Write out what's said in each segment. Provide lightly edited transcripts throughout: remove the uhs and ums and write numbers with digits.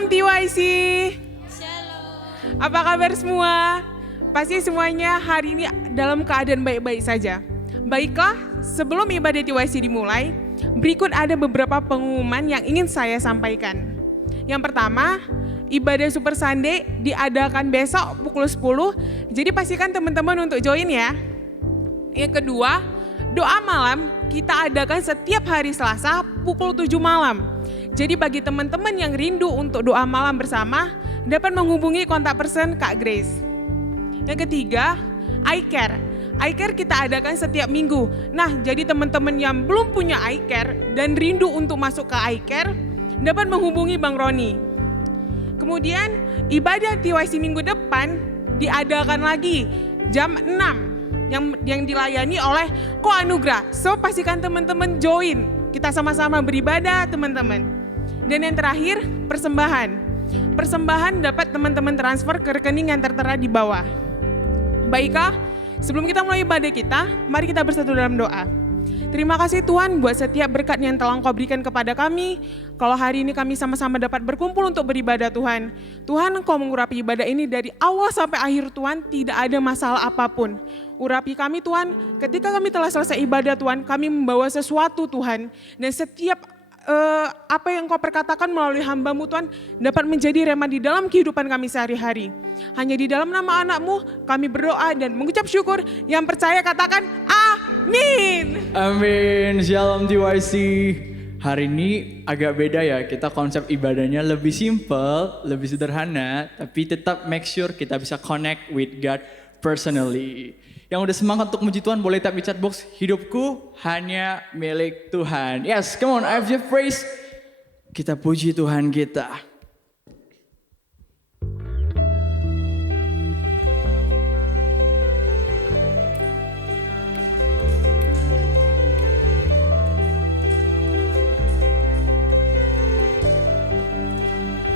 Shalom TYC. Shalom. Apa kabar semua? Pasti semuanya hari ini dalam keadaan baik-baik saja. Baiklah, sebelum ibadah TYC dimulai, berikut ada beberapa pengumuman yang ingin saya sampaikan. Yang pertama, ibadah Super Sunday diadakan besok pukul 10, jadi pastikan teman-teman untuk join ya. Yang kedua, doa malam kita adakan setiap hari Selasa pukul 7 malam. Jadi bagi teman-teman yang rindu untuk doa malam bersama, dapat menghubungi kontak person Kak Grace. Yang ketiga, iCare. iCare kita adakan setiap minggu. Nah, jadi teman-teman yang belum punya iCare dan rindu untuk masuk ke iCare, dapat menghubungi Bang Roni. Kemudian, ibadah TYC minggu depan diadakan lagi jam 6 yang dilayani oleh Ko Anugrah. So, pastikan teman-teman join. Kita sama-sama beribadah, teman-teman. Dan yang terakhir, persembahan. Persembahan dapat teman-teman transfer ke rekening yang tertera di bawah. Baiklah, sebelum kita mulai ibadah kita, mari kita bersatu dalam doa. Terima kasih Tuhan buat setiap berkat yang telah Engkau berikan kepada kami. Kalau hari ini kami sama-sama dapat berkumpul untuk beribadah Tuhan. Tuhan, Engkau mengurapi ibadah ini dari awal sampai akhir Tuhan, tidak ada masalah apapun. Urapi kami Tuhan, ketika kami telah selesai ibadah Tuhan, kami membawa sesuatu Tuhan. Dan setiap apa yang Kau perkatakan melalui hamba-Mu Tuhan dapat menjadi rema di dalam kehidupan kami sehari-hari. Hanya di dalam nama anak-Mu kami berdoa dan mengucap syukur. Yang percaya katakan amin. Amin. Shalom TYC. Hari ini agak beda ya, kita konsep ibadahnya lebih simple, lebih sederhana, tapi tetap make sure kita bisa connect with God personally. Yang udah semangat untuk muji Tuhan boleh tap di chat box, hidupku hanya milik Tuhan. Yes, come on, I have your praise. Kita puji Tuhan kita.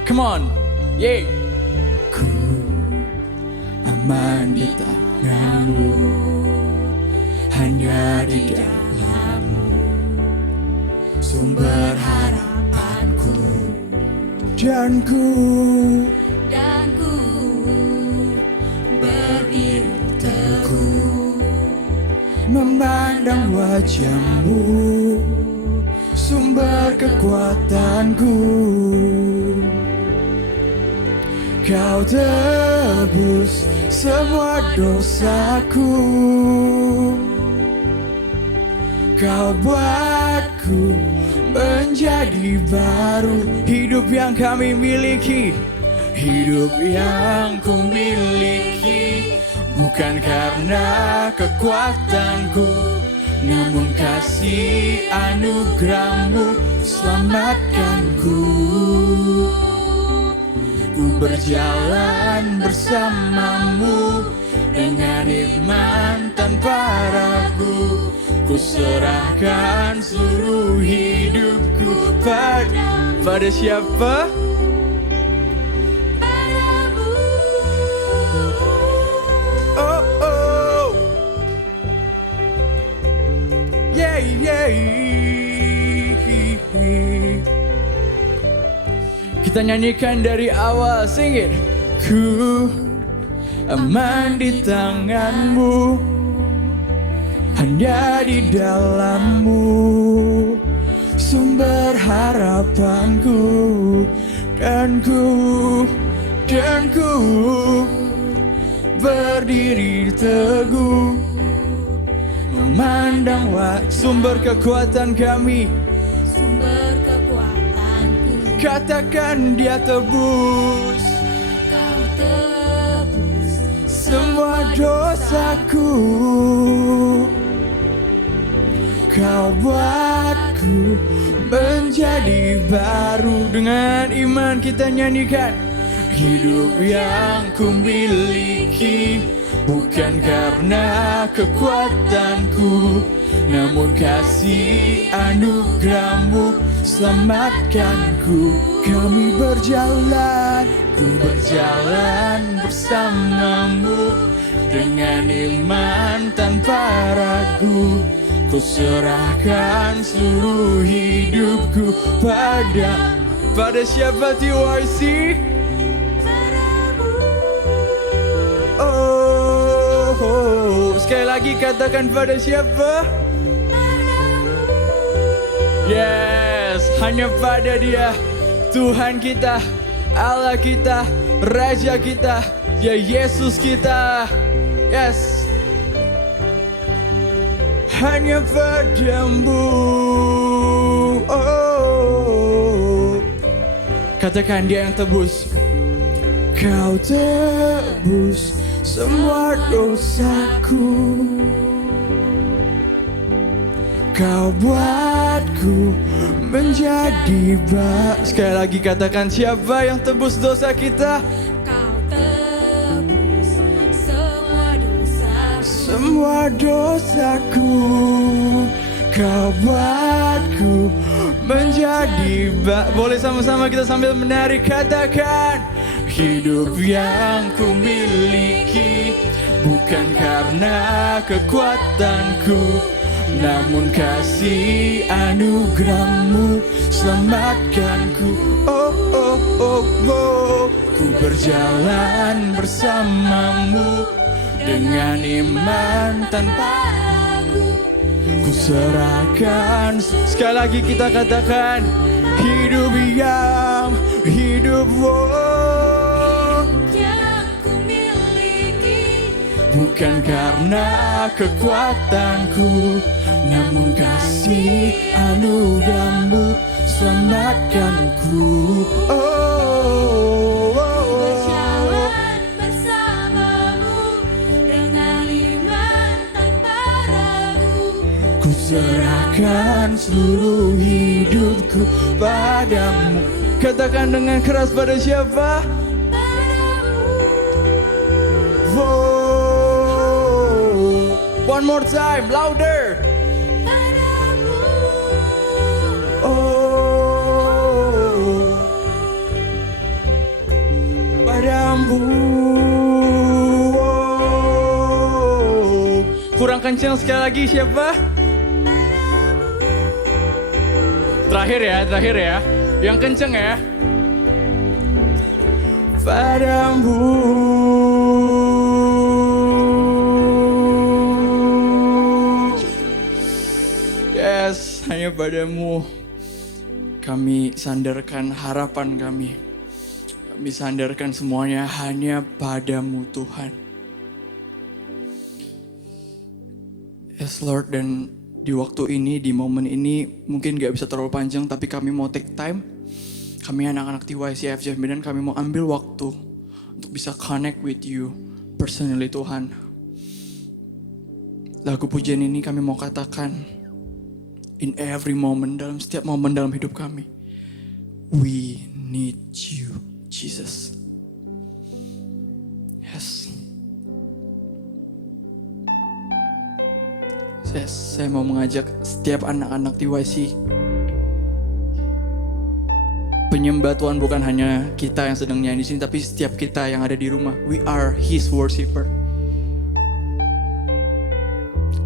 Come on, yay. Ku aman di tanganmu, hanya di dalam-Mu sumber harapanku, dan ku berdiri teguh memandang wajah-Mu, sumber kekuatanku. Kau tebus semua dosaku, Kau buatku menjadi baru. Hidup yang kami miliki, hidup yang ku miliki, bukan karena kekuatanku, namun kasih anugerah-Mu selamatkanku. Ku berjalan bersama-Mu dengan iman tanpa ragu. Ku serahkan seluruh hidupku pada siapa? Padamu. Oh oh, yeah yeah. Kita nyanyikan dari awal, sing it. Ku aman di tangan-Mu, hanya di dalam-Mu sumber harapanku, dan ku berdiri teguh memandang sumber kekuatan kami. Katakan Dia tebus, Kau tebus semua dosaku. Kau buatku menjadi baru. Dengan iman kita nyanyikan. Hidup yang ku miliki bukan karena kekuatanku, namun kasih anugerah-Mu selamatkanku. Kami berjalan, ku berjalan bersama-Mu dengan iman tanpa ragu. Ku serahkan seluruh hidupku pada-Mu. Pada siapa TYC? Oh, sekali lagi katakan pada siapa? Yes, hanya pada Dia, Tuhan kita, Allah kita, Raja kita, Dia Yesus kita. Yes, hanya padamu. Oh, katakan Dia yang tebus. Kau tebus semua dosaku. Kau buatku menjadi sekali lagi katakan, siapa yang tebus dosa kita? Kau tebus semua dosaku. Semua dosaku. Kau buatku menjadi boleh sama-sama kita sambil menari katakan, hidup yang ku miliki bukan karena kekuatanku, namun kasih anugerahmu selamatkanku. Oh, oh, oh, oh. Ku berjalan bersamamu dengan iman tanpa ragu. Ku serahkan. Sekali lagi kita katakan, hidup yang bukan karena kekuatanku, namun kasih anugerahmu selamatkanku. Oh, Berjalan bersamamu dengan iman tanpa ragu. ku serahkan seluruh hidupku padamu. Katakan dengan keras, pada siapa? Oh, one more time, louder. Oh, padamu. Oh. Kurang kencang sekali lagi, siapa? Terakhir ya. Yang kenceng ya. Padamu. Yes, hanya padamu kami sandarkan harapan kami. Kami sandarkan semuanya hanya padamu Tuhan. Yes Lord, dan di waktu ini, di momen ini mungkin gak bisa terlalu panjang, tapi kami mau take time. Kami anak-anak TYC FJ Medan, kami mau ambil waktu untuk bisa connect with you personally Tuhan. Lagu pujian ini kami mau katakan, in every moment, dalam setiap momen dalam hidup kami, we need you, Jesus. Yes. Saya mau mengajak setiap anak-anak TYC. Penyembah Tuhan bukan hanya kita yang sedang nyanyi di sini, tapi setiap kita yang ada di rumah. We are His worshiper.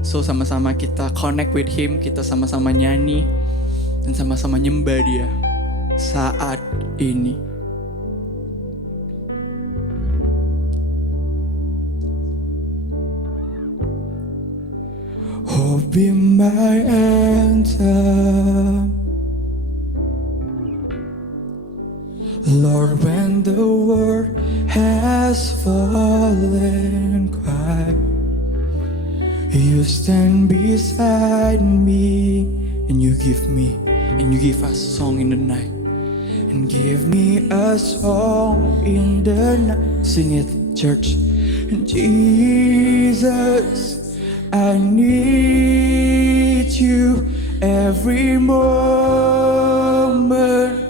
So sama-sama kita connect with Him, kita sama-sama nyanyi dan sama-sama nyembah Dia saat ini. Oh, be my anthem, Lord, when the world has fallen quiet, you stand beside me, and you give us a song in the night, and give me a song in the night. Sing it, church. Jesus, I need you every moment.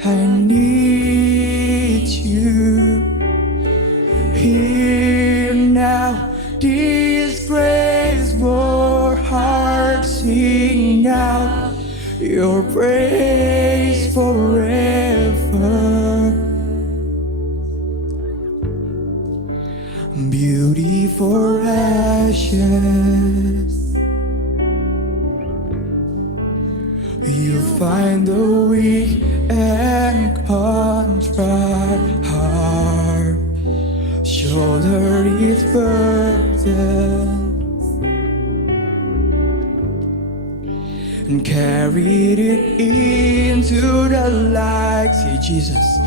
I need you here now. This praise for heart sing out your praise forever. Beauty for ashes, you find the weak and its burdens and carried it into the light. Say, Jesus,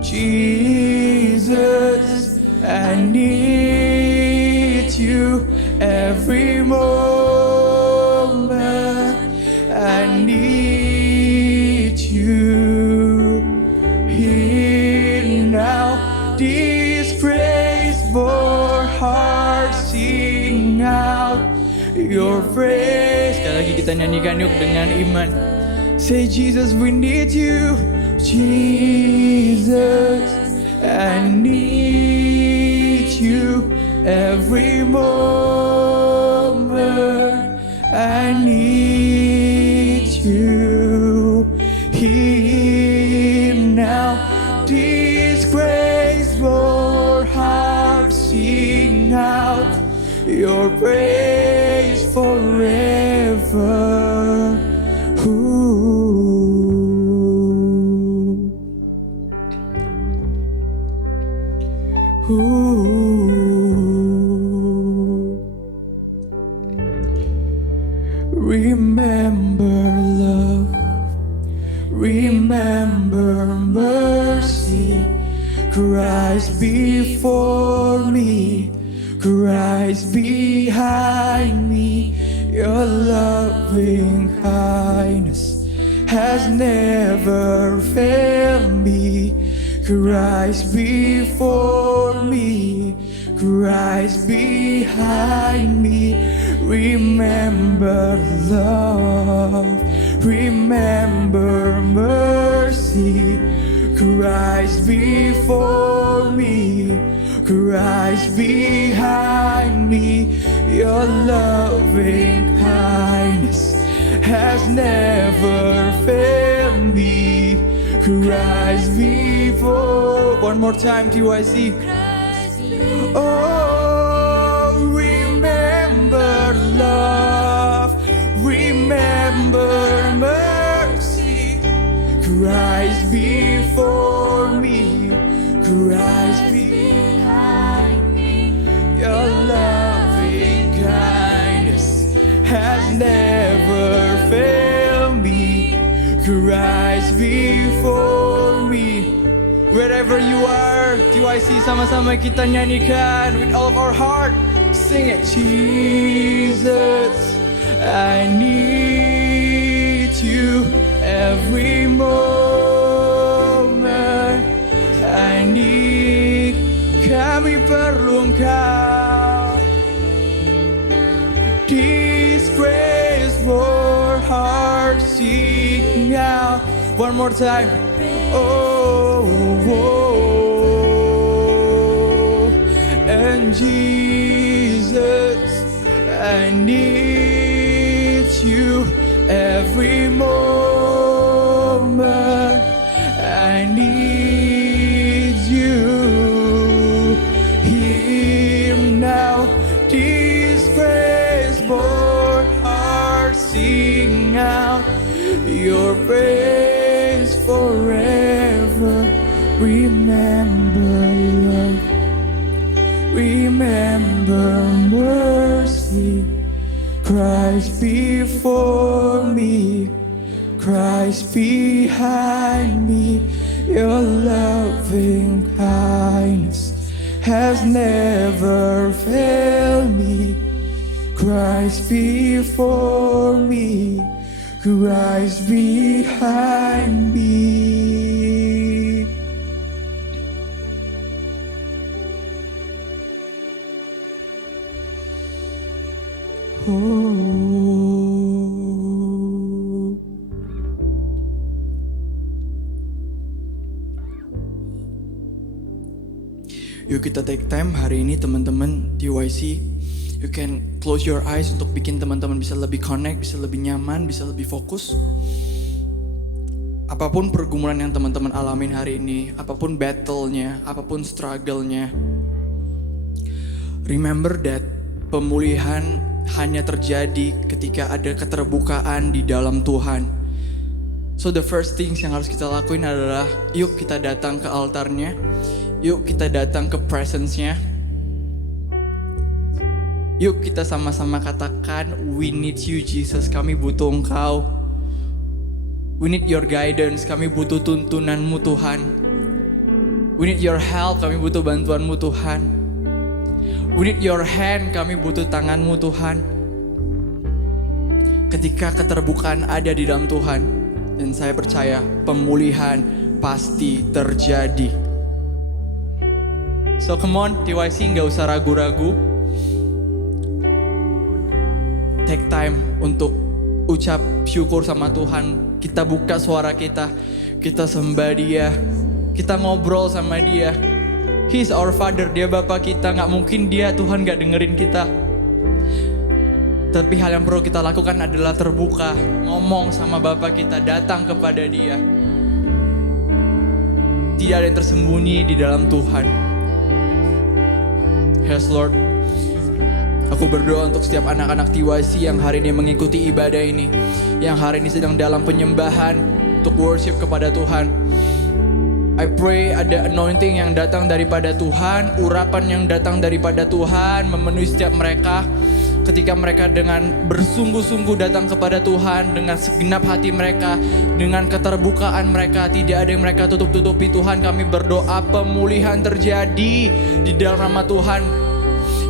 Jesus, I need you every moment. I need you here now. This praise for heart, sing out your praise. Sekali lagi kita nyanyikan yuk dengan iman. Say, Jesus, we need you. Jesus, I need you every moment. I need you here now. This graceful heart, sing out your praise forever. Remember love, remember mercy. Christ before me, Christ behind me. Your loving kindness has never failed me. Christ before me, Christ behind me. Remember love, remember mercy. Christ before me, Christ behind me. Your loving kindness has never failed me. Christ before. One more time, TYC. Oh, remember love, remember mercy. Christ before me, Christ behind me. Your loving kindness has never failed me. Christ before me. Wherever you are, TYC, sama-sama kita nyanyikan with all of our heart. Sing it. Jesus, I need you every moment. I need, kami perlu Engkau. This grace for heart, sing out. One more time. Oh, oh, and Jesus, I need you every moment. I need you here now. This praise for heart, sing out your praise forever. Remember love, remember mercy. Christ before me, Christ behind me. Your loving kindness has never failed me. Christ before me, Christ behind me. Oh. Yuk kita take time hari ini teman-teman TYC. You can close your eyes untuk bikin teman-teman bisa lebih connect, bisa lebih nyaman, bisa lebih fokus. Apapun pergumulan yang teman-teman alamin hari ini, apapun battle-nya, apapun struggle-nya, remember that pemulihan hanya terjadi ketika ada keterbukaan di dalam Tuhan. So the first things yang harus kita lakuin adalah yuk kita datang ke altarnya, yuk kita datang ke presence-nya. Yuk kita sama-sama katakan, we need you Jesus, kami butuh Engkau. We need your guidance, kami butuh tuntunanmu Tuhan. We need your help, kami butuh bantuanmu Tuhan. We need your hand, kami butuh tanganmu Tuhan. Ketika keterbukaan ada di dalam Tuhan, dan saya percaya pemulihan pasti terjadi. So come on TYC, gak usah ragu-ragu. Take time untuk ucap syukur sama Tuhan. Kita buka suara kita sembah Dia, kita ngobrol sama Dia. He's our Father, Dia Bapa kita. Gak mungkin Tuhan gak dengerin kita. Tapi hal yang perlu kita lakukan adalah terbuka, ngomong sama Bapa kita, datang kepada Dia. Tidak ada yang tersembunyi di dalam Tuhan. Yes Lord. Aku berdoa untuk setiap anak-anak TYC yang hari ini mengikuti ibadah ini, yang hari ini sedang dalam penyembahan untuk worship kepada Tuhan. I pray ada anointing yang datang daripada Tuhan, urapan yang datang daripada Tuhan memenuhi setiap mereka. Ketika mereka dengan bersungguh-sungguh datang kepada Tuhan, dengan segenap hati mereka, dengan keterbukaan mereka, tidak ada yang mereka tutup-tutupi. Tuhan, kami berdoa pemulihan terjadi di dalam nama Tuhan.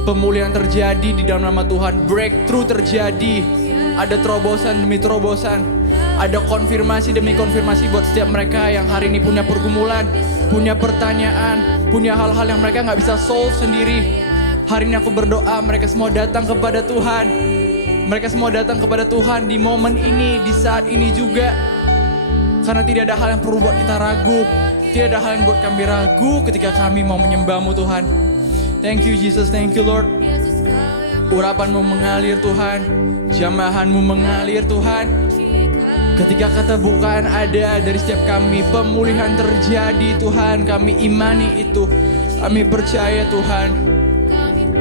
Pemulihan terjadi di dalam nama Tuhan. Breakthrough terjadi. Ada terobosan demi terobosan. Ada konfirmasi demi konfirmasi buat setiap mereka yang hari ini punya pergumulan, punya pertanyaan, punya hal-hal yang mereka gak bisa solve sendiri. Hari ini aku berdoa mereka semua datang kepada Tuhan. Mereka semua datang kepada Tuhan di momen ini, di saat ini juga. Karena tidak ada hal yang perlu buat kita ragu. Tidak ada hal yang buat kami ragu ketika kami mau menyembah-Mu Tuhan. Thank you Jesus, thank you Lord. Urapan-Mu mengalir Tuhan, jamahan-Mu mengalir Tuhan. Ketika keterbukaan ada dari setiap kami, pemulihan terjadi Tuhan. Kami imani itu, kami percaya Tuhan.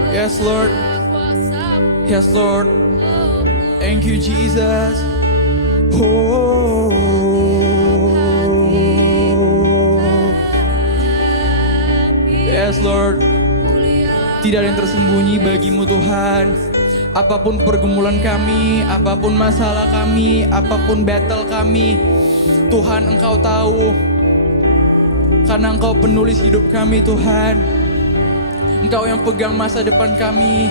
Yes Lord, yes Lord. Thank you Jesus. Oh. Yes Lord. Tidak ada yang tersembunyi bagimu Tuhan. Apapun pergumulan kami, apapun masalah kami, apapun battle kami, Tuhan Engkau tahu. Karena Engkau penulis hidup kami Tuhan. Engkau yang pegang masa depan kami.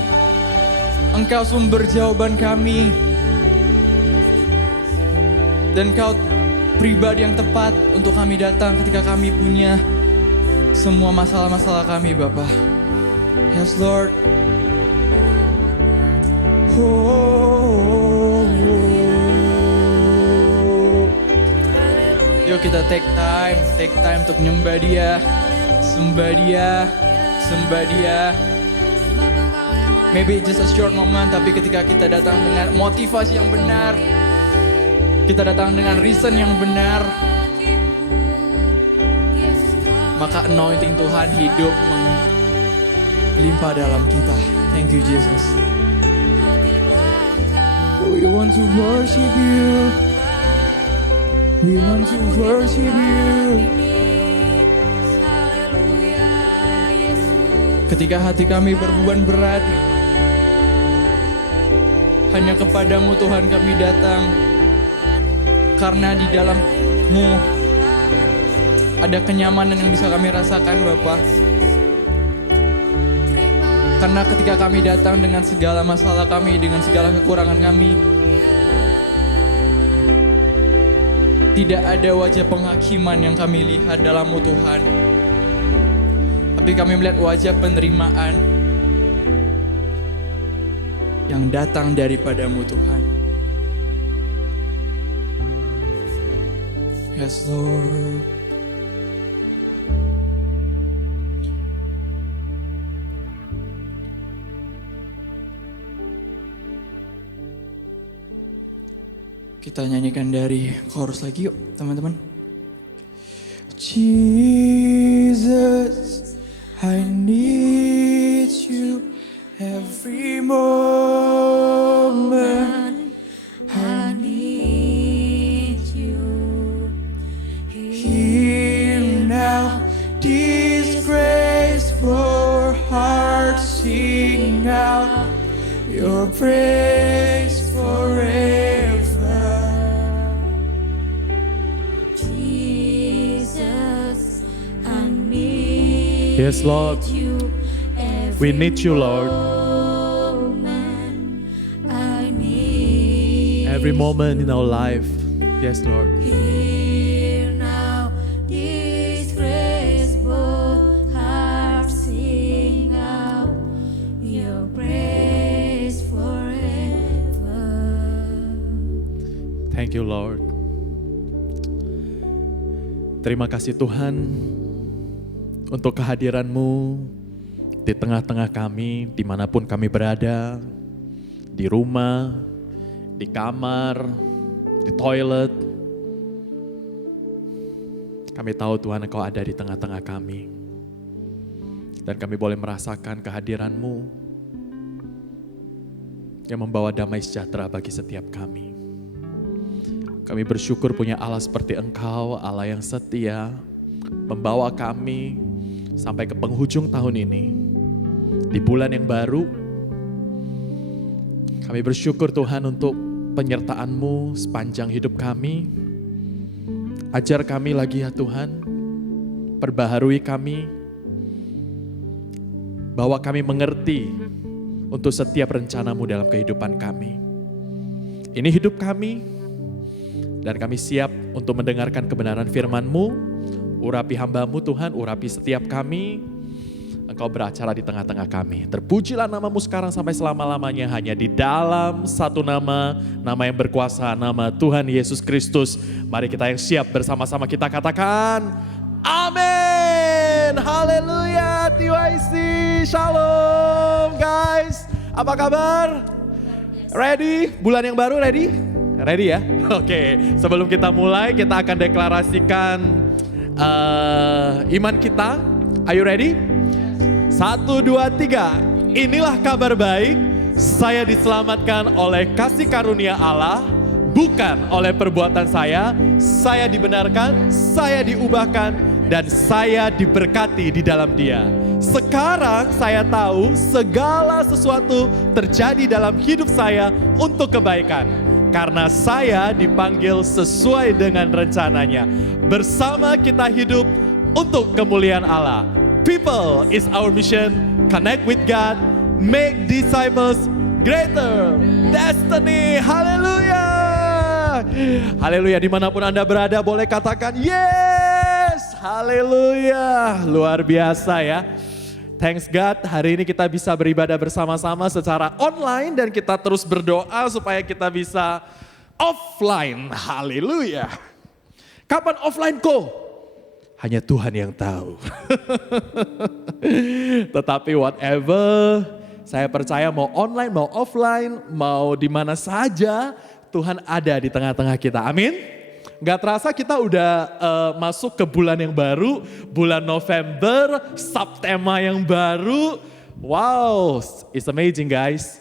Engkau sumber jawaban kami. Dan Engkau pribadi yang tepat untuk kami datang ketika kami punya semua masalah-masalah kami Bapa. Yes Lord. Oh. Yuk kita take time untuk menyembah Dia, sembah Dia, sembah Dia. Maybe just a short moment, tapi ketika kita datang dengan motivasi yang benar, kita datang dengan reason yang benar, maka anointing Tuhan hidup limpah dalam kita. Thank you Jesus. We want to worship you. We want to worship you. Ketika hati kami berbeban berat, hanya kepadamu Tuhan kami datang. Karena di dalam-Mu ada kenyamanan yang bisa kami rasakan Bapa. Karena ketika kami datang dengan segala masalah kami, dengan segala kekurangan kami, tidak ada wajah penghakiman yang kami lihat dalam-Mu Tuhan. Tapi kami melihat wajah penerimaan yang datang daripada-Mu Tuhan. Yes Lord. Kita nyanyikan dari chorus lagi yuk teman-teman. Jesus, I need you every moment. I need you. Here now, this graceful heart sing out. your praise forever. Jesus, I need Yes, Lord. you. We need you, Lord. Moment, I need Every moment in our life. Yes, Lord. Hear now this graceful heart sing out your praise forever. Thank you, Lord. Terima kasih Tuhan untuk kehadiran-Mu di tengah-tengah kami, dimanapun kami berada, di rumah, di kamar, di toilet. Kami tahu Tuhan Engkau ada di tengah-tengah kami. Dan kami boleh merasakan kehadiran-Mu yang membawa damai sejahtera bagi setiap kami. Kami bersyukur punya Allah seperti Engkau, Allah yang setia, membawa kami sampai ke penghujung tahun ini. Di bulan yang baru, kami bersyukur Tuhan untuk penyertaan-Mu sepanjang hidup kami. Ajar kami lagi ya Tuhan, perbaharui kami, bahwa kami mengerti untuk setiap rencana-Mu dalam kehidupan kami. Ini hidup kami, dan kami siap untuk mendengarkan kebenaran firman-Mu. Urapi hamba-Mu Tuhan, urapi setiap kami. Engkau beracara di tengah-tengah kami. Terpujilah nama-Mu sekarang sampai selama-lamanya hanya di dalam satu nama, nama yang berkuasa, nama Tuhan Yesus Kristus. Mari kita yang siap bersama-sama kita katakan, amin. Haleluya, TYC, shalom guys. Apa kabar? Ready? Bulan yang baru ready? Ready ya? Oke, sebelum kita mulai kita akan deklarasikan iman kita. Are you ready? 1, 2, 3. Inilah kabar baik, saya diselamatkan oleh kasih karunia Allah, bukan oleh perbuatan saya dibenarkan, saya diubahkan, dan saya diberkati di dalam Dia. Sekarang saya tahu segala sesuatu terjadi dalam hidup saya untuk kebaikan. Karena saya dipanggil sesuai dengan rencananya. Bersama kita hidup untuk kemuliaan Allah. People is our mission. Connect with God. Make disciples greater destiny. Haleluya. Haleluya. Dimanapun Anda berada boleh katakan yes. Haleluya. Luar biasa ya. Thanks God, hari ini kita bisa beribadah bersama-sama secara online dan kita terus berdoa supaya kita bisa offline. Haleluya. Kapan offline kok? Hanya Tuhan yang tahu. Tetapi whatever, saya percaya mau online, mau offline, mau di mana saja, Tuhan ada di tengah-tengah kita. Amin. Gak terasa kita udah masuk ke bulan yang baru, bulan November, subtema yang baru. Wow, it's amazing guys.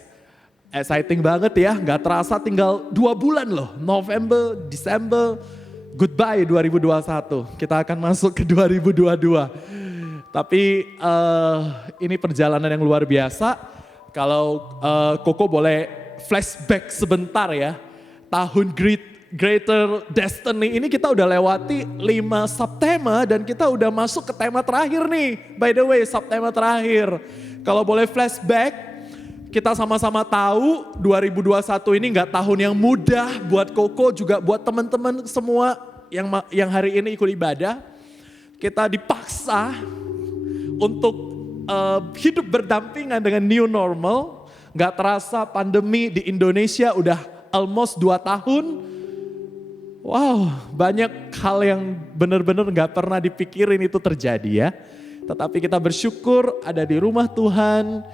Exciting banget ya, gak terasa tinggal 2 bulan loh. November, Desember, goodbye 2021. Kita akan masuk ke 2022. Tapi ini perjalanan yang luar biasa. Kalau Koko boleh flashback sebentar ya. Tahun Greater Destiny ini kita udah lewati 5 subtema dan kita udah masuk ke tema terakhir nih. By the way, subtema terakhir. Kalau boleh flashback, kita sama-sama tahu 2021 ini gak tahun yang mudah buat Koko, juga buat teman-teman semua yang hari ini ikut ibadah. Kita dipaksa untuk hidup berdampingan dengan new normal. Gak terasa pandemi di Indonesia udah almost 2 tahun. Wow, banyak hal yang benar-benar gak pernah dipikirin itu terjadi ya. Tetapi kita bersyukur ada di rumah Tuhan,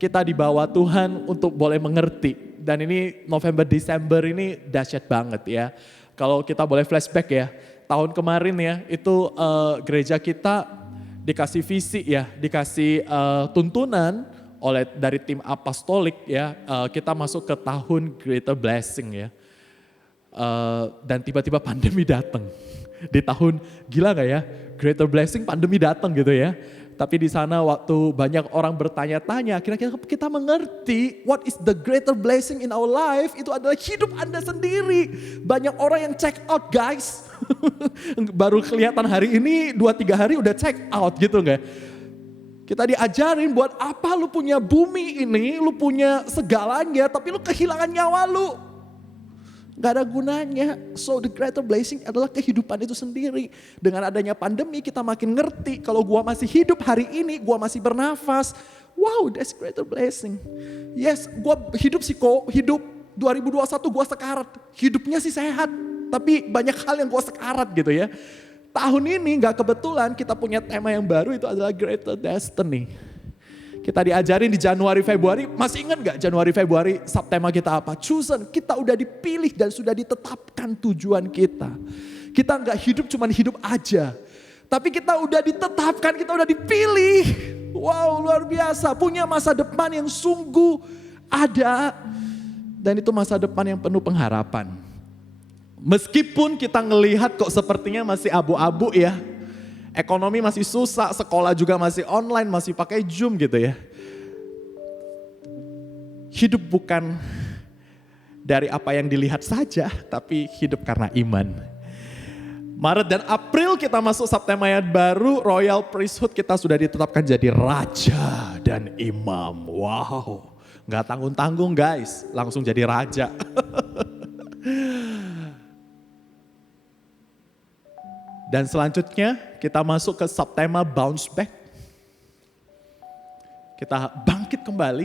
kita dibawa Tuhan untuk boleh mengerti. Dan ini November, Desember ini dahsyat banget ya. Kalau kita boleh flashback ya, tahun kemarin ya itu gereja kita dikasih visi ya, dikasih tuntunan dari tim apostolik ya. Kita masuk ke tahun Greater Blessing ya. Dan tiba-tiba pandemi datang. Di tahun, gila gak ya? Greater Blessing pandemi datang gitu ya. Tapi di sana waktu banyak orang bertanya-tanya, kira-kira kita mengerti what is the greater blessing in our life, itu adalah hidup Anda sendiri. Banyak orang yang check out guys. Baru kelihatan hari ini 2-3 hari udah check out gitu nggak? Kita diajarin buat apa lu punya bumi ini, lu punya segalanya tapi lu kehilangan nyawa lu. Gak ada gunanya. So the greater blessing adalah kehidupan itu sendiri. Dengan adanya pandemi kita makin ngerti kalau gua masih hidup hari ini, gua masih bernafas. Wow, that's greater blessing. Yes, gua hidup hidup 2021 gua sekarat. Hidupnya sih sehat, tapi banyak hal yang gua sekarat gitu ya. Tahun ini gak kebetulan kita punya tema yang baru, itu adalah greater destiny. Kita diajarin di Januari, Februari, masih ingat gak Januari, Februari subtema kita apa? Chosen, kita udah dipilih dan sudah ditetapkan tujuan kita. Kita gak hidup cuman hidup aja. Tapi kita udah ditetapkan, kita udah dipilih. Wow, luar biasa, punya masa depan yang sungguh ada. Dan itu masa depan yang penuh pengharapan. Meskipun kita ngelihat kok sepertinya masih abu-abu ya. Ekonomi masih susah, sekolah juga masih online, masih pakai Zoom gitu ya. Hidup bukan dari apa yang dilihat saja, tapi hidup karena iman. Maret dan April kita masuk subtema yang baru, Royal Priesthood, kita sudah ditetapkan jadi raja dan imam. Wow, gak tanggung-tanggung guys, langsung jadi raja. Dan selanjutnya kita masuk ke subtema bounce back. Kita bangkit kembali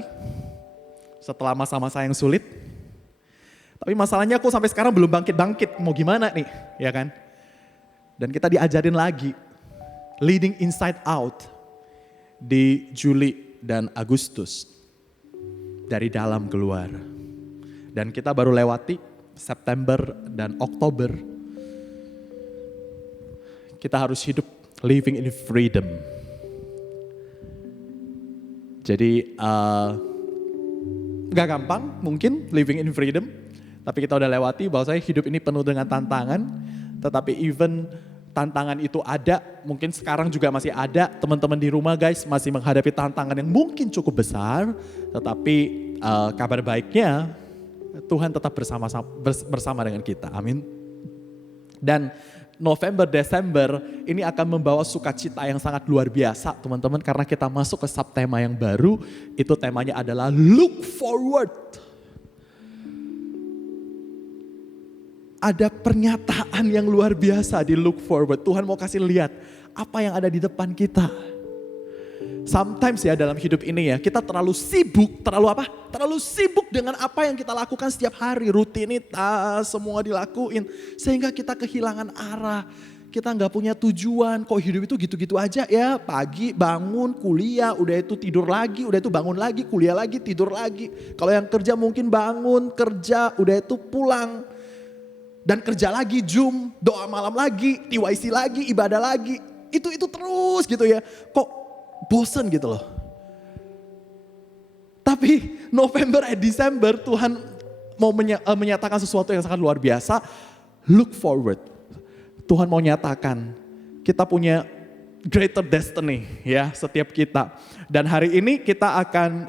setelah masa-masa yang sulit. Tapi masalahnya aku sampai sekarang belum bangkit-bangkit, mau gimana nih, ya kan? Dan kita diajarin lagi, leading inside out di Juli dan Agustus. Dari dalam keluar. Dan kita baru lewati September dan Oktober. Kita harus hidup living in freedom. Jadi gak gampang mungkin living in freedom. Tapi kita udah lewati bahwa saya hidup ini penuh dengan tantangan. Tetapi even tantangan itu ada, mungkin sekarang juga masih ada. Teman-teman di rumah guys masih menghadapi tantangan yang mungkin cukup besar. Tetapi kabar baiknya Tuhan tetap bersama dengan kita. Amin. Dan November, Desember ini akan membawa sukacita yang sangat luar biasa teman-teman. Karena kita masuk ke subtema yang baru, itu temanya adalah look forward. Ada pernyataan yang luar biasa di look forward. Tuhan mau kasih lihat apa yang ada di depan kita. Sometimes ya dalam hidup ini ya kita terlalu sibuk, terlalu sibuk dengan apa yang kita lakukan setiap hari, rutinitas semua dilakuin sehingga kita kehilangan arah, kita nggak punya tujuan. Kok hidup itu gitu-gitu aja ya, pagi bangun kuliah, udah itu tidur lagi, udah itu bangun lagi, kuliah lagi, tidur lagi. Kalau yang kerja mungkin bangun kerja, udah itu pulang dan kerja lagi, Zoom, doa malam lagi, TYC lagi, ibadah lagi, itu terus gitu ya. Kok bosen gitu loh. Tapi November and December Tuhan mau menyatakan sesuatu yang sangat luar biasa. Look forward. Tuhan mau nyatakan kita punya greater destiny ya setiap kita. Dan hari ini kita akan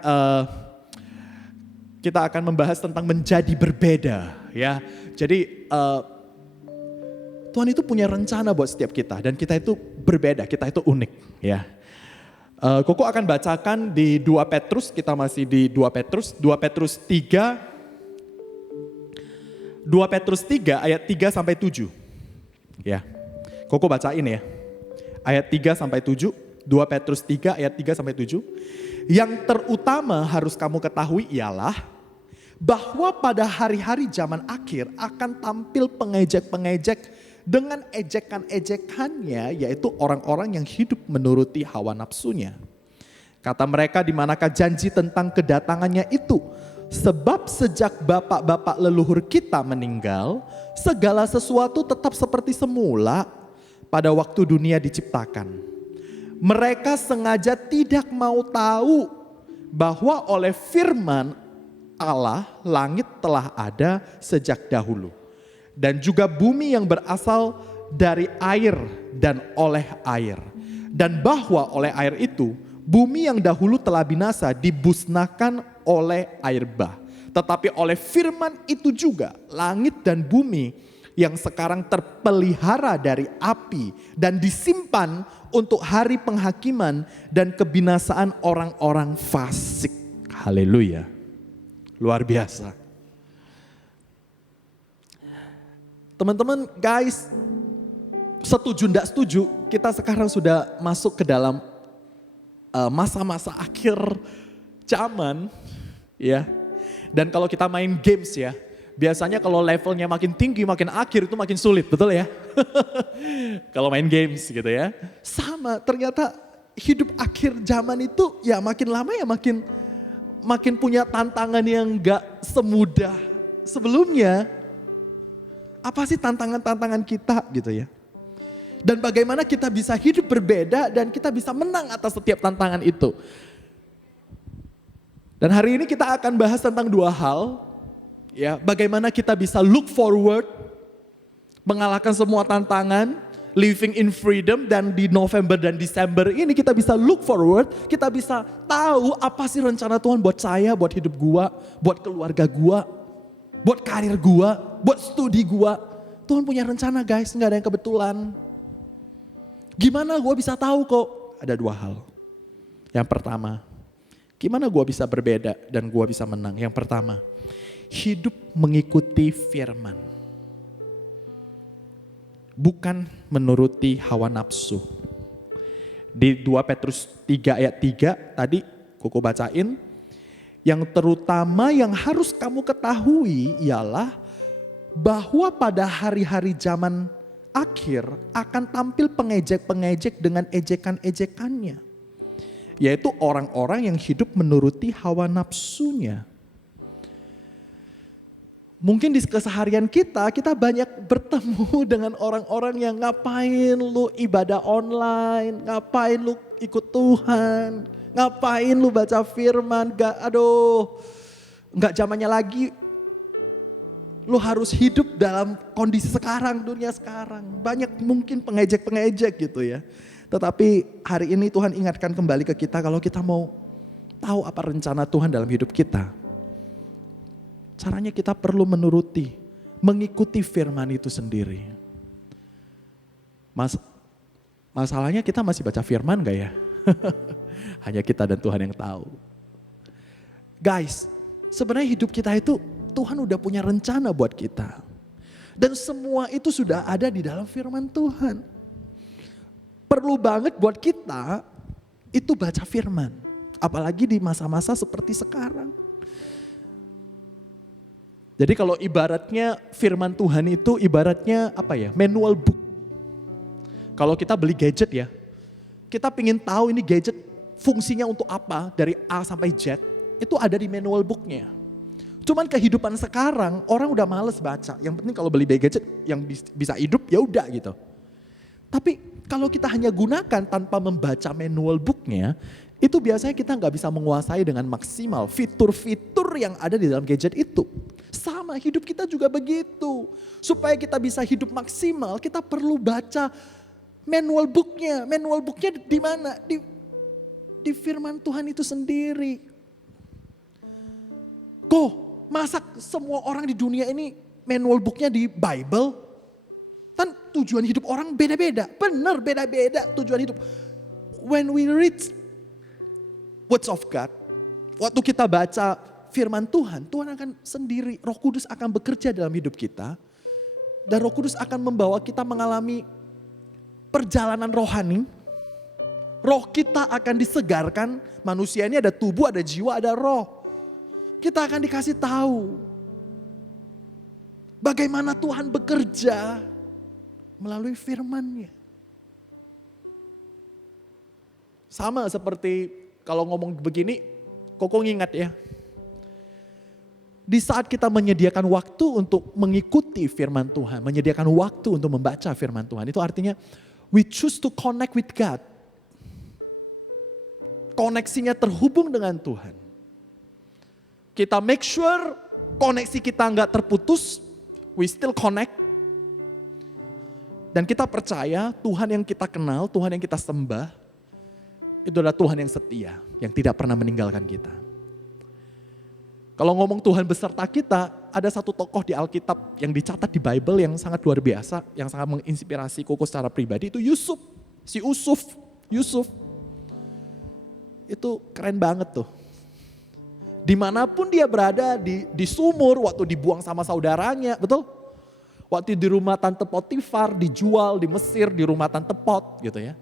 membahas tentang menjadi berbeda ya. Jadi Tuhan itu punya rencana buat setiap kita dan kita itu berbeda, kita itu unik ya. Koko akan bacakan di 2 Petrus, kita masih di 2 Petrus 3 ayat 3 sampai 7. Ya. Koko bacain ya. Ayat 3 sampai 7, 2 Petrus 3 ayat 3 sampai 7. Yang terutama harus kamu ketahui ialah bahwa pada hari-hari zaman akhir akan tampil pengejek-pengejek dengan ejekan-ejekannya, yaitu orang-orang yang hidup menuruti hawa nafsunya. Kata mereka, di manakah janji tentang kedatangannya itu? Sebab sejak bapak-bapak leluhur kita meninggal, segala sesuatu tetap seperti semula pada waktu dunia diciptakan. Mereka sengaja tidak mau tahu bahwa oleh firman Allah langit telah ada sejak dahulu. Dan juga bumi yang berasal dari air dan oleh air. Dan bahwa oleh air itu, bumi yang dahulu telah binasa dibusnakan oleh air bah. Tetapi oleh firman itu juga, langit dan bumi yang sekarang terpelihara dari api dan disimpan untuk hari penghakiman dan kebinasaan orang-orang fasik. Haleluya. Luar biasa. Teman-teman, guys, setuju enggak setuju, kita sekarang sudah masuk ke dalam masa-masa akhir zaman, ya. Dan kalau kita main games ya, biasanya kalau levelnya makin tinggi, makin akhir itu makin sulit, betul ya? Kalau main games gitu ya. Sama, ternyata hidup akhir zaman itu ya makin lama ya makin punya tantangan yang gak semudah sebelumnya. Apa sih tantangan-tantangan kita gitu ya? Dan bagaimana kita bisa hidup berbeda dan kita bisa menang atas setiap tantangan itu. Dan hari ini kita akan bahas tentang dua hal. Ya, bagaimana kita bisa look forward, mengalahkan semua tantangan, living in freedom, dan di November dan Desember ini kita bisa look forward, kita bisa tahu apa sih rencana Tuhan buat saya, buat hidup gua, buat keluarga gua, buat karir gua, buat studi gua. Tuhan punya rencana guys, nggak ada yang kebetulan. Gimana gua bisa tahu kok? Ada dua hal. Yang pertama, gimana gua bisa berbeda dan gua bisa menang? Yang pertama, hidup mengikuti firman. Bukan menuruti hawa nafsu. Di 2 Petrus 3 ayat 3 tadi Koko bacain. Yang terutama yang harus kamu ketahui ialah bahwa pada hari-hari zaman akhir akan tampil pengejek-pengejek dengan ejekan-ejekannya. Yaitu orang-orang yang hidup menuruti hawa nafsunya. Mungkin di keseharian kita banyak bertemu dengan orang-orang yang ngapain lu ibadah online, ngapain lu ikut Tuhan, ngapain lu baca firman, nggak zamannya lagi. Lu harus hidup dalam kondisi sekarang, dunia sekarang. Banyak mungkin pengejek-pengejek gitu ya. Tetapi hari ini Tuhan ingatkan kembali ke kita kalau kita mau tahu apa rencana Tuhan dalam hidup kita. Caranya kita perlu mengikuti firman itu sendiri. Masalahnya kita masih baca firman gak ya? Hanya kita dan Tuhan yang tahu. Guys, sebenarnya hidup kita itu Tuhan udah punya rencana buat kita. Dan semua itu sudah ada di dalam firman Tuhan. Perlu banget buat kita itu baca firman. Apalagi di masa-masa seperti sekarang. Jadi kalau ibaratnya firman Tuhan itu ibaratnya apa ya? Manual book. Kalau kita beli gadget ya, kita pengen tahu ini gadget fungsinya untuk apa dari A sampai Z, itu ada di manual booknya. Cuman kehidupan sekarang orang udah males baca. Yang penting kalau beli gadget yang bisa hidup ya udah gitu. Tapi kalau kita hanya gunakan tanpa membaca manual booknya, itu biasanya kita nggak bisa menguasai dengan maksimal fitur-fitur yang ada di dalam gadget itu. Sama hidup kita juga begitu. Supaya kita bisa hidup maksimal, kita perlu baca manual booknya. Manual booknya di mana? Di firman Tuhan itu sendiri. Kok masa semua orang di dunia ini manual booknya di Bible? Kan tujuan hidup orang beda-beda. Benar beda-beda tujuan hidup. When we read words of God, waktu kita baca firman Tuhan, Tuhan akan sendiri, Roh Kudus akan bekerja dalam hidup kita. Dan Roh Kudus akan membawa kita mengalami perjalanan rohani. Roh kita akan disegarkan, manusia ini ada tubuh, ada jiwa, ada roh. Kita akan dikasih tahu bagaimana Tuhan bekerja melalui firman-Nya. Sama seperti kalau ngomong begini, Koko ngingat ya. Di saat kita menyediakan waktu untuk mengikuti firman Tuhan, menyediakan waktu untuk membaca firman Tuhan, itu artinya we choose to connect with God. Koneksinya terhubung dengan Tuhan. Kita make sure koneksi kita nggak terputus, we still connect. Dan kita percaya Tuhan yang kita kenal, Tuhan yang kita sembah, itu adalah Tuhan yang setia, yang tidak pernah meninggalkan kita. Kalau ngomong Tuhan beserta kita, ada satu tokoh di Alkitab yang dicatat di Bible yang sangat luar biasa, yang sangat menginspirasi Koko secara pribadi, itu Yusuf. Si Yusuf. Itu keren banget tuh. Dimanapun dia berada, di sumur, waktu dibuang sama saudaranya, betul? Waktu di rumah Tante Potifar, dijual di Mesir, di rumah Tante Pot gitu ya.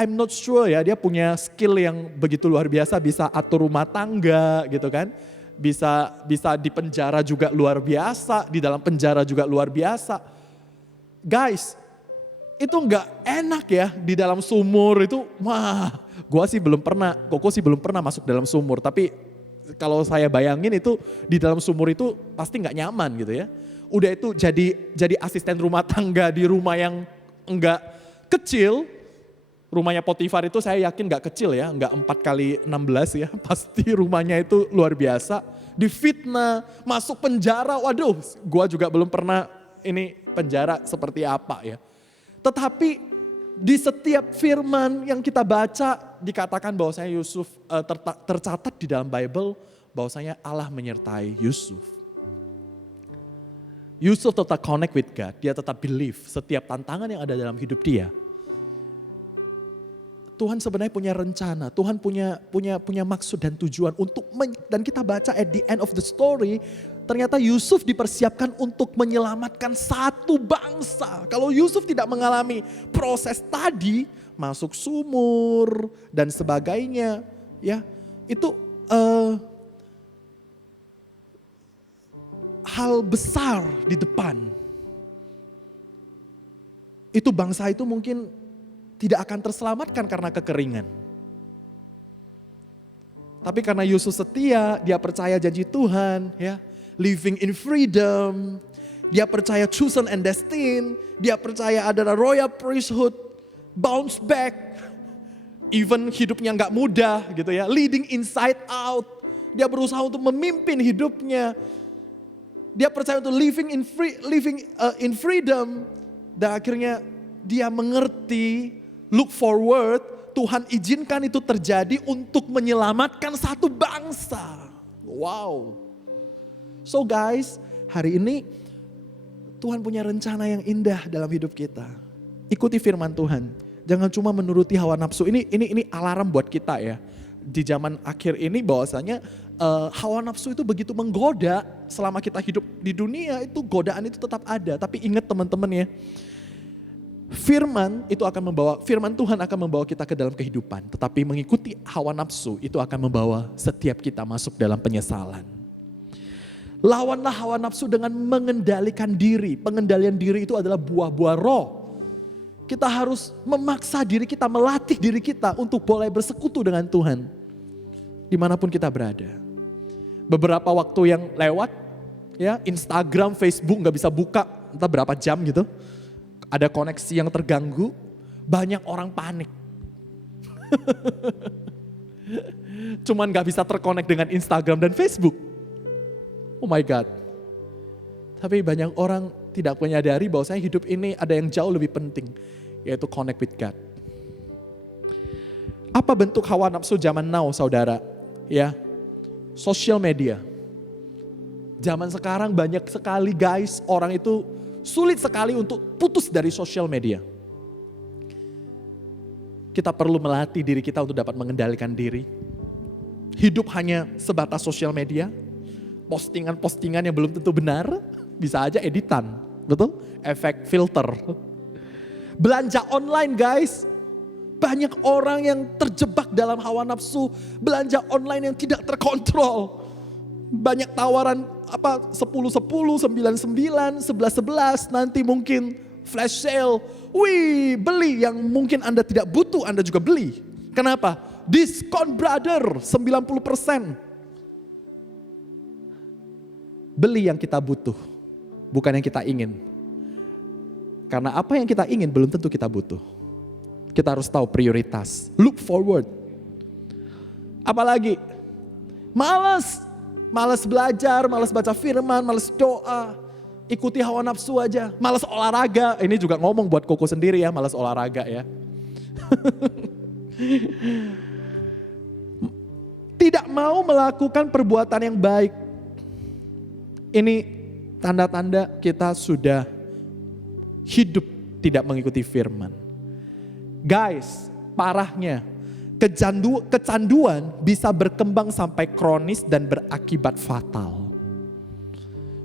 I'm not sure ya, dia punya skill yang begitu luar biasa, bisa atur rumah tangga gitu kan. Bisa di penjara juga luar biasa, di dalam penjara juga luar biasa. Guys, itu nggak enak ya di dalam sumur itu. Wah, Koko sih belum pernah masuk dalam sumur. Tapi kalau saya bayangin itu di dalam sumur itu pasti nggak nyaman gitu ya. Udah itu jadi asisten rumah tangga di rumah yang enggak kecil. Rumahnya Potifar itu saya yakin gak kecil ya, gak 4x16 ya. Pasti rumahnya itu luar biasa. Difitnah, masuk penjara, waduh gua juga belum pernah ini penjara seperti apa ya. Tetapi di setiap firman yang kita baca dikatakan bahwasanya Yusuf tercatat di dalam Bible bahwasanya Allah menyertai Yusuf. Yusuf tetap connect with God, dia tetap believe setiap tantangan yang ada dalam hidup dia. Tuhan sebenarnya punya rencana, Tuhan punya maksud dan tujuan dan kita baca at the end of the story, ternyata Yusuf dipersiapkan untuk menyelamatkan satu bangsa. Kalau Yusuf tidak mengalami proses tadi, masuk sumur dan sebagainya, ya itu hal besar di depan. Itu bangsa itu mungkin tidak akan terselamatkan karena kekeringan. Tapi karena Yusuf setia, dia percaya janji Tuhan, ya, living in freedom, dia percaya chosen and destined, dia percaya ada royal priesthood, bounce back, even hidupnya nggak mudah gitu ya, leading inside out, dia berusaha untuk memimpin hidupnya, dia percaya untuk living in freedom, dan akhirnya dia mengerti. Look forward, Tuhan izinkan itu terjadi untuk menyelamatkan satu bangsa. Wow. So guys, hari ini Tuhan punya rencana yang indah dalam hidup kita. Ikuti firman Tuhan. Jangan cuma menuruti hawa nafsu. Ini alarm buat kita ya. Di zaman akhir ini bahwasanya hawa nafsu itu begitu menggoda. Selama kita hidup di dunia itu godaan itu tetap ada. Tapi ingat teman-teman ya. Firman Tuhan akan membawa kita ke dalam kehidupan. Tetapi mengikuti hawa nafsu itu akan membawa setiap kita masuk dalam penyesalan. Lawanlah hawa nafsu dengan mengendalikan diri. Pengendalian diri itu adalah buah-buah roh. Kita harus memaksa diri kita, melatih diri kita untuk boleh bersekutu dengan Tuhan. Dimanapun kita berada. Beberapa waktu yang lewat, ya Instagram, Facebook gak bisa buka entah berapa jam gitu. Ada koneksi yang terganggu, banyak orang panik. Cuman gak bisa terkonek dengan Instagram dan Facebook. Oh my God. Tapi banyak orang tidak menyadari bahwasanya hidup ini ada yang jauh lebih penting, yaitu connect with God. Apa bentuk hawa nafsu zaman now saudara? Ya, social media. Zaman sekarang banyak sekali guys, orang itu sulit sekali untuk putus dari sosial media. Kita perlu melatih diri kita untuk dapat mengendalikan diri. Hidup hanya sebatas sosial media. Postingan-postingan yang belum tentu benar, bisa aja editan, betul? Efek filter. Belanja online guys. Banyak orang yang terjebak dalam hawa nafsu. Belanja online yang tidak terkontrol. Banyak tawaran 10-10, 9-9, 11-11, nanti mungkin flash sale. Wih, beli yang mungkin Anda tidak butuh, Anda juga beli. Kenapa? Diskon brother, 90%. Beli yang kita butuh, bukan yang kita ingin. Karena apa yang kita ingin belum tentu kita butuh. Kita harus tahu prioritas. Look forward. Apalagi? Malas belajar, malas baca firman, malas doa. Ikuti hawa nafsu aja. Malas olahraga. Ini juga ngomong buat Koko sendiri ya, malas olahraga ya. Tidak mau melakukan perbuatan yang baik. Ini tanda-tanda kita sudah hidup tidak mengikuti firman. Guys, parahnya kecanduan bisa berkembang sampai kronis dan berakibat fatal.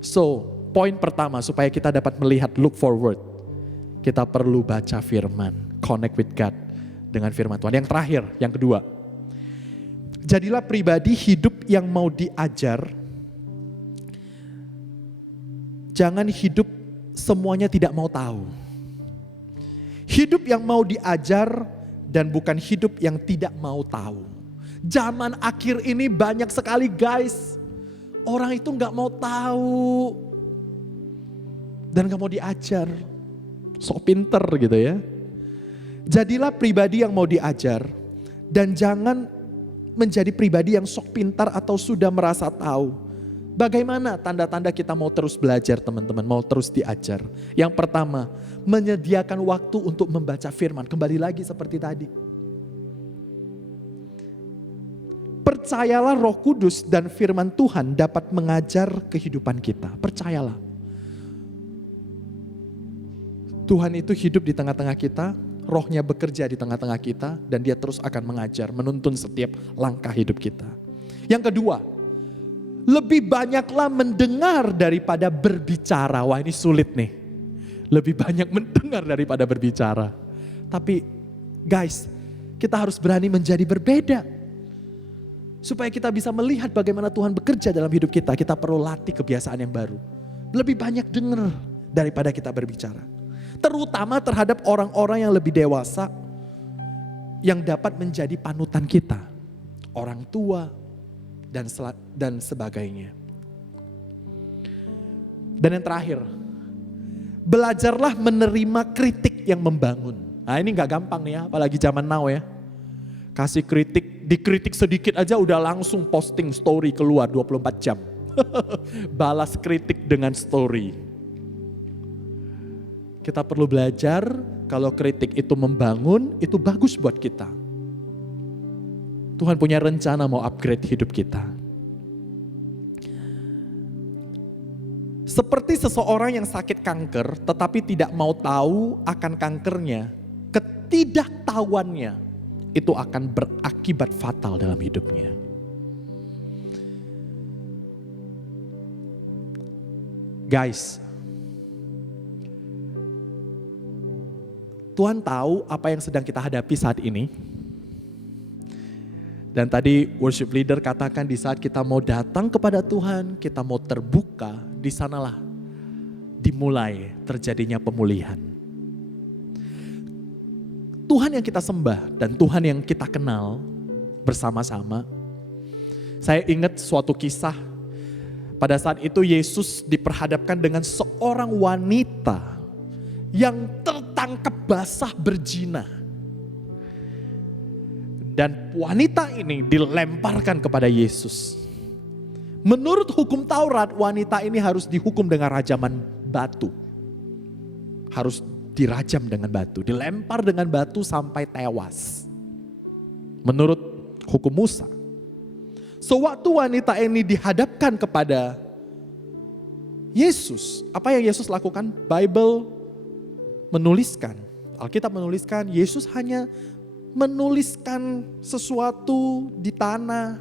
So, poin pertama supaya kita dapat melihat look forward, kita perlu baca firman, connect with God dengan firman Tuhan. Yang terakhir, yang kedua, jadilah pribadi hidup yang mau diajar. Jangan hidup semuanya tidak mau tahu. Hidup yang mau diajar dan bukan hidup yang tidak mau tahu. Zaman akhir ini banyak sekali guys, orang itu gak mau tahu dan gak mau diajar. Sok pinter gitu ya. Jadilah pribadi yang mau diajar dan jangan menjadi pribadi yang sok pintar atau sudah merasa tahu. Bagaimana tanda-tanda kita mau terus belajar teman-teman, mau terus diajar? Yang pertama, menyediakan waktu untuk membaca firman. Kembali lagi seperti tadi. Percayalah Roh Kudus dan firman Tuhan dapat mengajar kehidupan kita. Percayalah. Tuhan itu hidup di tengah-tengah kita, Rohnya bekerja di tengah-tengah kita, dan dia terus akan mengajar, menuntun setiap langkah hidup kita. Yang kedua, lebih banyaklah mendengar daripada berbicara. Wah, ini sulit nih. Lebih banyak mendengar daripada berbicara. Tapi guys, kita harus berani menjadi berbeda. Supaya kita bisa melihat bagaimana Tuhan bekerja dalam hidup kita, kita perlu latih kebiasaan yang baru. Lebih banyak dengar daripada kita berbicara. Terutama terhadap orang-orang yang lebih dewasa, yang dapat menjadi panutan kita. Orang tua, dan sebagainya. Dan yang terakhir, belajarlah menerima kritik yang membangun. Nah ini gak gampang nih ya, apalagi zaman now ya. Kasih kritik, dikritik sedikit aja udah langsung posting story keluar 24 jam. Balas kritik dengan story. Kita perlu belajar kalau kritik itu membangun, itu bagus buat kita. Tuhan punya rencana mau upgrade hidup kita. Seperti seseorang yang sakit kanker tetapi tidak mau tahu akan kankernya, ketidaktahuannya itu akan berakibat fatal dalam hidupnya. Guys, Tuhan tahu apa yang sedang kita hadapi saat ini. Dan tadi worship leader katakan di saat kita mau datang kepada Tuhan, kita mau terbuka, di sanalah dimulai terjadinya pemulihan. Tuhan yang kita sembah dan Tuhan yang kita kenal bersama-sama. Saya ingat suatu kisah, pada saat itu Yesus diperhadapkan dengan seorang wanita yang tertangkap basah berzina. Dan wanita ini dilemparkan kepada Yesus. Menurut hukum Taurat, wanita ini harus dihukum dengan rajaman batu. Harus dirajam dengan batu, dilempar dengan batu sampai tewas. Menurut hukum Musa. Sewaktu wanita ini dihadapkan kepada Yesus, apa yang Yesus lakukan? Bible menuliskan, Alkitab menuliskan, Yesus hanya menuliskan sesuatu di tanah.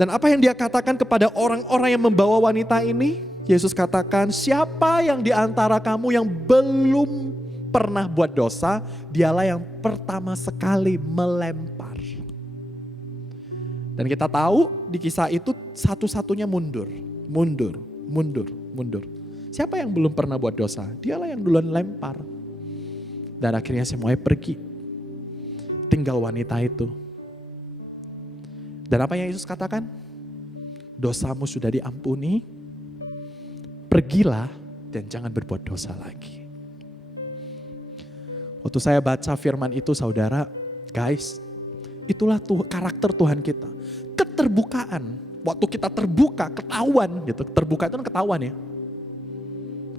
Dan apa yang dia katakan kepada orang-orang yang membawa wanita ini? Yesus katakan, siapa yang di antara kamu yang belum pernah buat dosa, dialah yang pertama sekali melempar. Dan kita tahu di kisah itu satu-satunya mundur. Siapa yang belum pernah buat dosa? Dialah yang duluan lempar. Dan akhirnya semuanya pergi. Tinggal wanita itu. Dan apa yang Yesus katakan? Dosamu sudah diampuni. Pergilah dan jangan berbuat dosa lagi. Waktu saya baca firman itu saudara, guys, itulah karakter Tuhan kita. Keterbukaan. Waktu kita terbuka, ketahuan gitu. Terbuka itu kan ketahuan ya.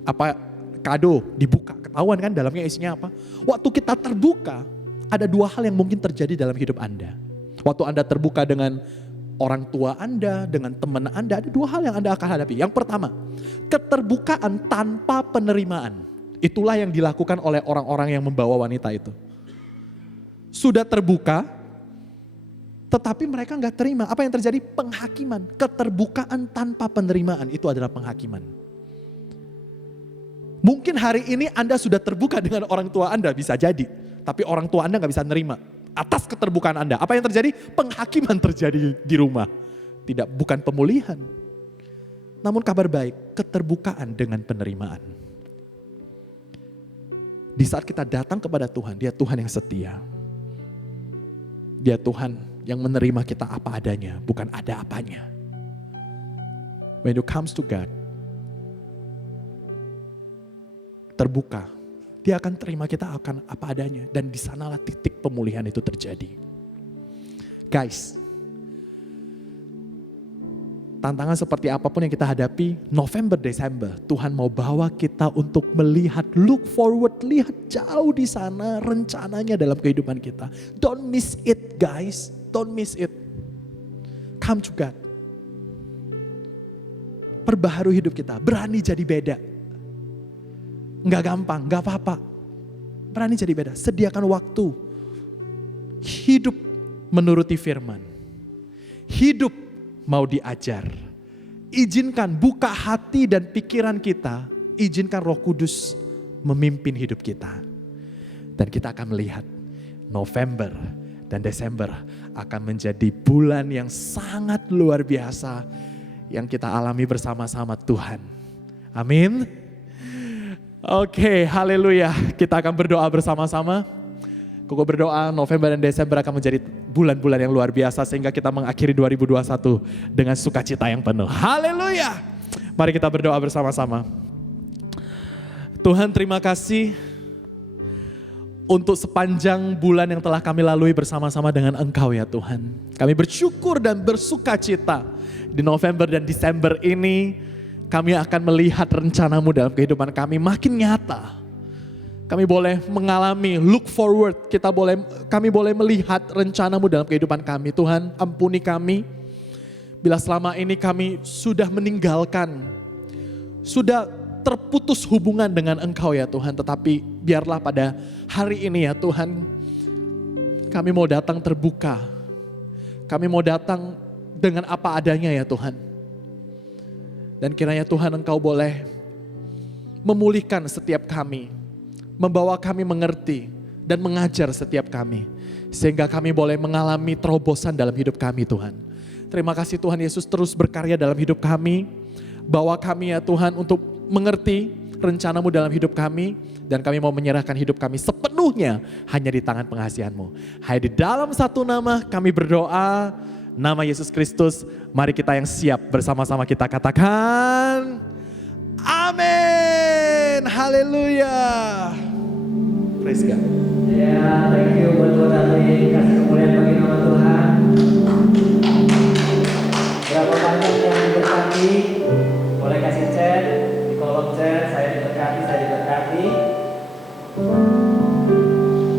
Apa kado dibuka, ketahuan kan dalamnya isinya apa. Waktu kita terbuka, ada dua hal yang mungkin terjadi dalam hidup Anda. Waktu Anda terbuka dengan orang tua Anda, dengan teman Anda, ada dua hal yang Anda akan hadapi. Yang pertama, keterbukaan tanpa penerimaan. Itulah yang dilakukan oleh orang-orang yang membawa wanita itu. Sudah terbuka, tetapi mereka nggak terima. Apa yang terjadi? Penghakiman. Keterbukaan tanpa penerimaan itu adalah penghakiman. Mungkin hari ini Anda sudah terbuka dengan orang tua Anda, bisa jadi. Tapi orang tua Anda nggak bisa nerima atas keterbukaan Anda. Apa yang terjadi? Penghakiman terjadi di rumah. Bukan pemulihan. Namun kabar baik, keterbukaan dengan penerimaan. Di saat kita datang kepada Tuhan, Dia Tuhan yang setia. Dia Tuhan yang menerima kita apa adanya, bukan ada apanya. When it comes to God, terbuka, Dia akan terima kita akan apa adanya. Dan di sanalah titik pemulihan itu terjadi. Guys, tantangan seperti apapun yang kita hadapi, November, Desember, Tuhan mau bawa kita untuk melihat, look forward, lihat jauh di sana rencananya dalam kehidupan kita. Don't miss it guys, don't miss it. Come to God. Perbaharui hidup kita, berani jadi beda. Nggak gampang, nggak apa-apa. Berani jadi beda, sediakan waktu. Hidup menuruti firman. Hidup mau diajar. Izinkan buka hati dan pikiran kita. Izinkan Roh Kudus memimpin hidup kita. Dan kita akan melihat November dan Desember akan menjadi bulan yang sangat luar biasa yang kita alami bersama-sama Tuhan. Amin. Oke, haleluya. Kita akan berdoa bersama-sama. Koko berdoa November dan Desember akan menjadi bulan-bulan yang luar biasa sehingga kita mengakhiri 2021 dengan sukacita yang penuh. Haleluya. Mari kita berdoa bersama-sama. Tuhan, terima kasih untuk sepanjang bulan yang telah kami lalui bersama-sama dengan Engkau ya Tuhan. Kami bersyukur dan bersukacita di November dan Desember ini. Kami akan melihat rencanamu dalam kehidupan kami makin nyata. Kami boleh mengalami look forward, kami boleh melihat rencanamu dalam kehidupan kami. Tuhan, ampuni kami bila selama ini kami sudah meninggalkan, sudah terputus hubungan dengan Engkau ya Tuhan. Tetapi biarlah pada hari ini ya Tuhan, kami mau datang terbuka. Kami mau datang dengan apa adanya ya Tuhan. Dan kiranya Tuhan Engkau boleh memulihkan setiap kami, membawa kami mengerti dan mengajar setiap kami. Sehingga kami boleh mengalami terobosan dalam hidup kami Tuhan. Terima kasih Tuhan Yesus terus berkarya dalam hidup kami. Bawa kami ya Tuhan untuk mengerti rencanamu dalam hidup kami. Dan kami mau menyerahkan hidup kami sepenuhnya hanya di tangan pengasihan-Mu. Hanya di dalam satu nama kami berdoa. Nama Yesus Kristus, mari kita yang siap bersama-sama kita katakan amin. Haleluya. Praise God. Ya, thank you buat hari kasih kemuliaan bagi nama Tuhan. Berapa banyak yang diberkati? Boleh kasih chat di kolom chat. Saya diberkati.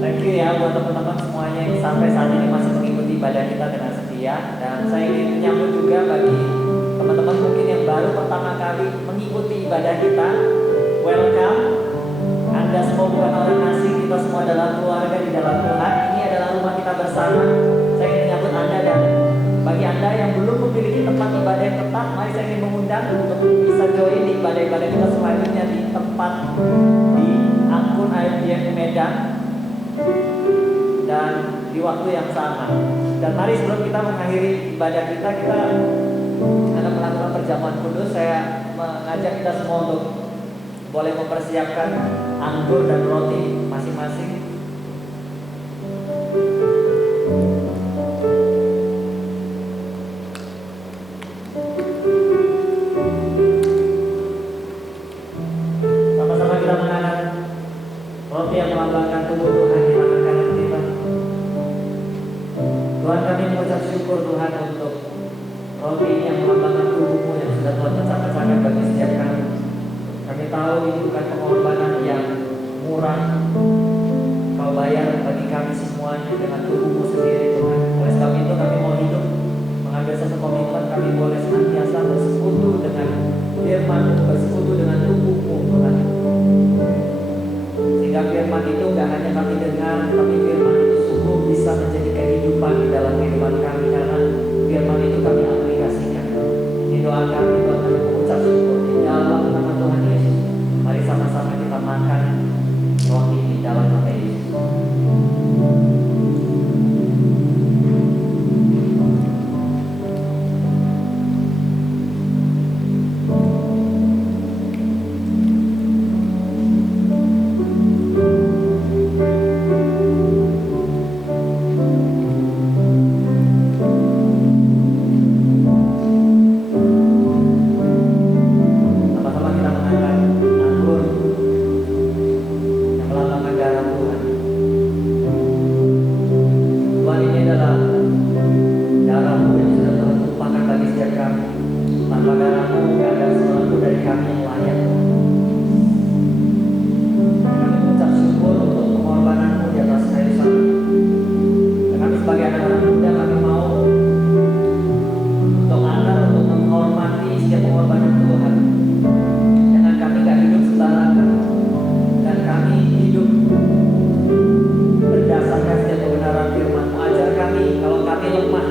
Thank you ya buat teman-teman semuanya yang sampai saat ini masih mengikuti ibadah kita dengan setia. Dan saya ingin menyambut juga bagi teman-teman mungkin yang baru pertama kali mengikuti ibadah kita. Welcome. Anda semua bukan orang asing, kita semua adalah keluarga di dalam Tuhan. Ini adalah rumah kita bersama. Saya ingin menyambut Anda dan bagi Anda yang belum memiliki tempat ibadah yang tetap, mari saya ingin mengundang untuk bisa join di ibadah-ibadah kita selanjutnya di tempat di akun IMDM Medan dan di waktu yang sama. Dan mari sebelum kita mengakhiri ibadah kita akan melakukan perjamuan kudus. Saya mengajak kita semua untuk boleh mempersiapkan anggur dan roti masing-masing. Sama-sama kita mengangkat roti yang melambangkan tubuh Tuhan di tangan kanan kita. Tuhan, kami mengucap syukur Tuhan untuk roti ini yang melambangkan tubuh-Mu yang sudah Tuhan pecah-pecahkan bagi setiap kami. Kami tahu ini bukan pengorbanan yang murah. Kau bayar bagi kami semua semuanya dengan tubuhmu sendiri Tuhan. Oleh sebab itu kami mau hidup mengambil satu komitmen, kami boleh senantiasa bersekutu dengan firman-Mu, bersekutu dengan tubuhmu Tuhan. Sehingga firman itu gak hanya kami dengar, tapi firman itu sungguh bisa menjadi kehidupan di dalam kehidupan kami, karena firman itu kami aplikasikan. Ini doa kami Tuhan, kami mengucap syukur di dalam nama Tuhan Yesus. Mari sama-sama kita makan roti di dalam nama Yesus. Sama-sama kita makan anggur yang melambangkan darah Tuhan. Tuhan, ini adalah darah-Mu yang sudah Tuhan tumpahkan bagi setiap kami. Tanpa darah-Mu gak ada sesuatu dari kami yang layak. Kami mengucap syukur untuk pengorbanan-Mu di atas kayu salib. Dan kami sebagai anak-anak muda, kami mau untuk antar, untuk menghormati setiap pengorbanan Tuhan. Jangan kami gak hidup sembarangan, dan kami hidup berdasarkan setiap kebenaran firman-Mu. Ajar kami kalau kami lemah,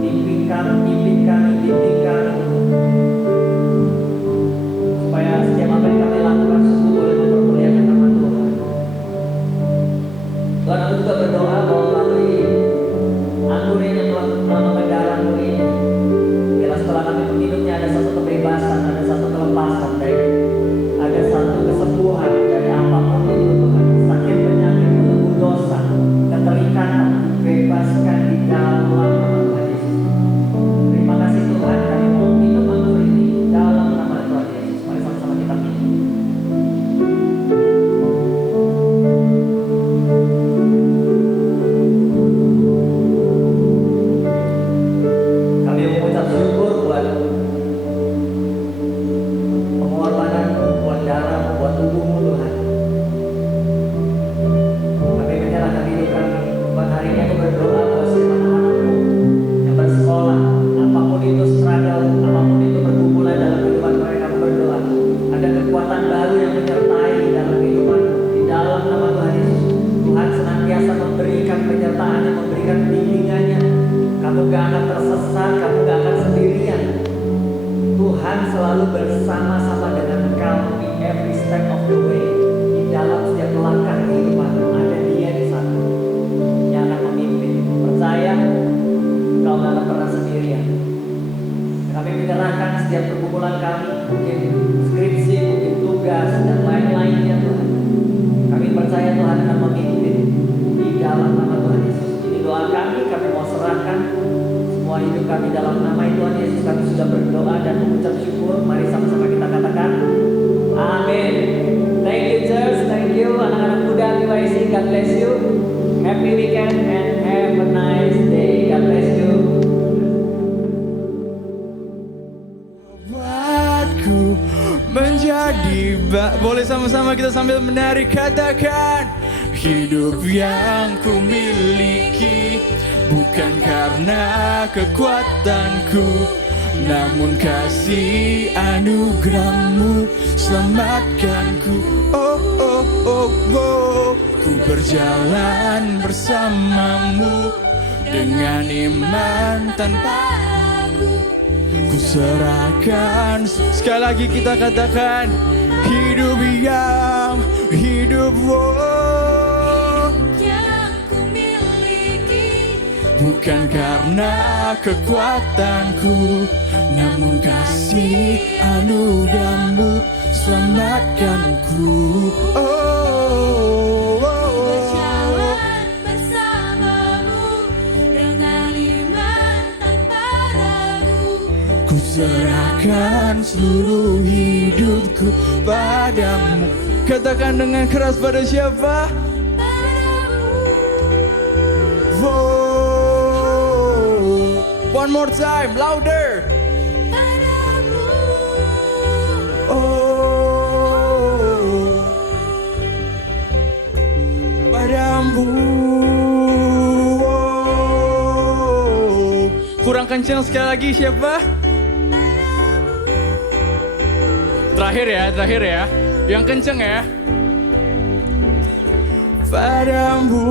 pimpin kami, bimbing kami, supaya setiap apa yang kami lakukan sungguh boleh mempermuliakan nama Tuhan. Tuhan, aku juga berdoa bahwa melalui anggur ini yang telah melambangkan darah-Mu ini, bila setelah kami menghidupnya ada satu kebebasan, ada satu kelepasan, ada satu kesembuhan dari apapun itu Tuhan. Sakit, penyakit, belenggu dosa, keterikatan, bebaskan di dalam nama Tuhan Yesus. Terima kasih Tuhan, kami mau minum anggur ini dalam nama Tuhan Yesus. Mari sama-sama kita minum. Kami mengucap syukur buat pengorbanan-Mu, buat darah-Mu, buat tubuh-Mu Tuhan. Kami menyerahkan hidup kami. Tuhan, hari ini aku berdoa buat setiap anak-anak-Mu yang bersekolah, apapun itu struggle, apapun itu pergumulan dalam kehidupan mereka, aku berdoa ada kekuatan baru yang menyertai dalam kehidupan di dalam nama Tuhan Yesus. Tuhan senantiasa memberikan penyertaan, memberikan bimbingannya. Kamu gak akan tersesat, kamu gak akan sendirian. Tuhan selalu bersama-sama dengan kamu in every step of the way. Di dalam setiap langkah kehidupan ada Dia di sana yang akan memimpin. Percaya, kau gak akan pernah sendirian. Kami menyerahkan setiap pergumulan kami, mungkin skripsi, mungkin tugas, dan lain-lainnya Tuhan. Kami percaya Tuhan akan memimpin di dalam nama Tuhan Yesus. Ini doa kami mau serahkan semua hidup kami dalam nama Tuhan Yesus. Kami sudah berdoa dan mengucap syukur. Mari sama-sama kita katakan amin. Thank you church, thank you anak-anak muda TYC. God bless you. Happy weekend and have a nice day. God bless you. Buatku menjadi boleh sama-sama kita sambil menari katakan hidup yang ku miliki bukan karena kekuatanku, namun kasih anugerah-Mu selamatkanku. Oh oh oh oh, ku berjalan bersama-Mu dengan iman tanpa ku serahkan. Sekali lagi kita katakan hidup yang ku miliki bukan karena kekuatanku, namun kasih anugerah-Mu selamatkanku. Berjalan bersama-Mu dengan iman tanpa ragu. Ku serahkan seluruh hidupku padamu. Katakan dengan keras, pada siapa? Oh, one more time, louder. Oh, padamu. Kurang kencang sekali lagi siapa? Terakhir ya. Yang kenceng ya. Padamu